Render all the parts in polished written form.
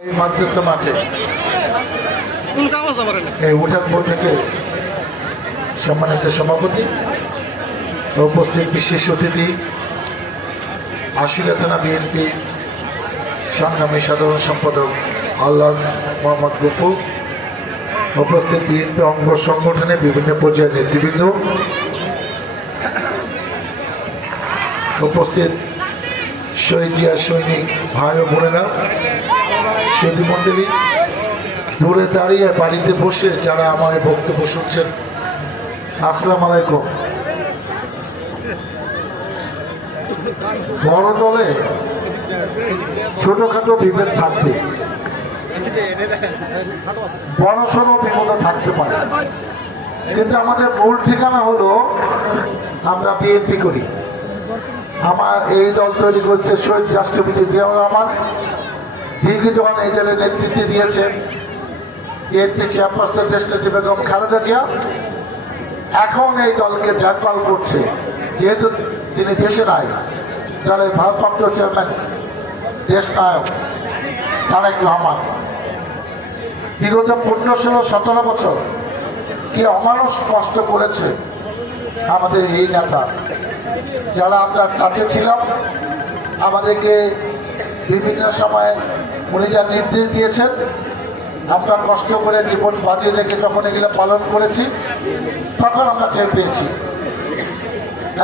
এই মাদ্রাসা মাঠে এই উঠান বৈঠকে সম্মানিত সভাপতি উপস্থিত বিশেষ অতিথি আশুলিয়া থানা বিএনপি সংগ্রামী সাধারণ সম্পাদক আল্লাহ মোহাম্মদ গফুর, উপস্থিত বিএনপি অঙ্গ সংগঠনের বিভিন্ন পর্যায়ের নেতৃবৃন্দ, উপস্থিত শহীদ জিয়া সৈনিক ভাই ও বোনেরা, সুধী মণ্ডলী, দূরে দাঁড়িয়ে বাড়িতে বসে যারা আমার বক্তব্য শুনছেন, আসসালামু আলাইকুম। বড় দলে ছোটখাটো বিভেদ থাকবে, বড় সড়ো বিপদ থাকতে পারে, কিন্তু আমাদের মূল ঠিকানা হলো আমরা বিএনপি করি। আমার এই দল তৈরি করছে শহীদ রাষ্ট্রপতি জিয়াউর রহমান, দীর্ঘদিন এই দলের নেতৃত্ব দিয়েছেন বিএনপি চেয়ারপারসন দেশনেত্রী বেগম খালেদা জিয়া। এখন এই দলকে দেখভাল করছে, যেহেতু তিনি দেশে নাই, দলের ভারপ্রাপ্ত চেয়ারম্যান দেশ নায়ক তারেক রহমান। বিগত 15-17 বছর কি অমানুষ কষ্ট করেছে আমাদের এই নেতা, যারা আপনার কাছে ছিলাম, আমাদেরকে বিভিন্ন সময়ে উনি যা নির্দেশ দিয়েছেন আমরা কষ্ট করে জীবন বাজিয়ে রেখে যখন এগুলো পালন করেছি তখন আমরা টের পেয়েছি।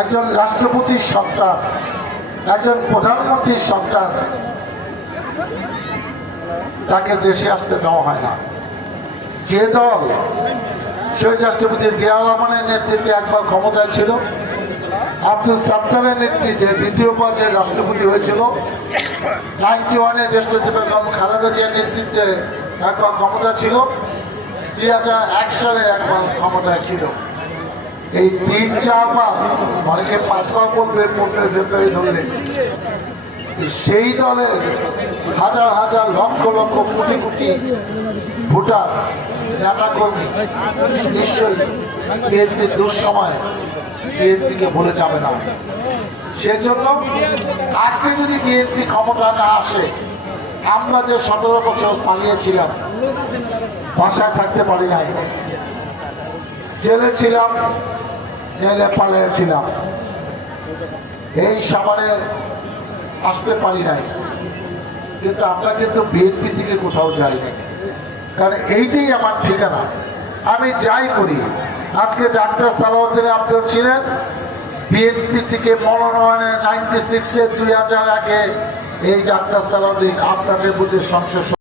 একজন রাষ্ট্রপতির সন্তান, একজন প্রধানমন্ত্রীর সন্তান, তাকে দেশে আসতে দেওয়া হয় না। যে দল শহীদ রাষ্ট্রপতি জিয়াউর রহমানের নেতৃত্বে একবার ক্ষমতায় ছিল, আব্দুল সাত্তারের নেতৃত্বে দ্বিতীয়বার যে রাষ্ট্রপতি হয়েছিল, 91-এ দেশনেত্রী বেগম খালেদা জিয়ার নেতৃত্বে একবার ক্ষমতা ছিল, 2001 সালে একবার ক্ষমতায় ছিল। এই 3-4বার, অনেকে 5বার বলবে, 15 ধরলেন। সেই দলের হাজার হাজার লক্ষ লক্ষ কোটি কোটি ভোটার নেতা কর্মী নিশ্চয়ই বিএনপির দুঃসময় বিএনপিকে ভুলে যাবে না। সেজন্য আজকে যদি বিএনপি ক্ষমতা না আসে, আমরা যে 17 বছর পালিয়েছিলাম, বাসায় থাকতে পারি নাই, জেলে ছিলাম, জেলে পালিয়েছিলাম, এই সামনে আসতে পারি নাই, কিন্তু আমরা কিন্তু বিএনপি থেকে কোথাও যাই না, কারণ এইটাই আমার ঠিকানা। আমি যাই করি। আজকে ডাক্তার সালাউদ্দিন আপনারা ছিলেন বিএনপি থেকে মনোনয়নে 96-এ 2001-এ এই ডাক্তার সালাউদ্দিন আপনাদের প্রতি সংসদ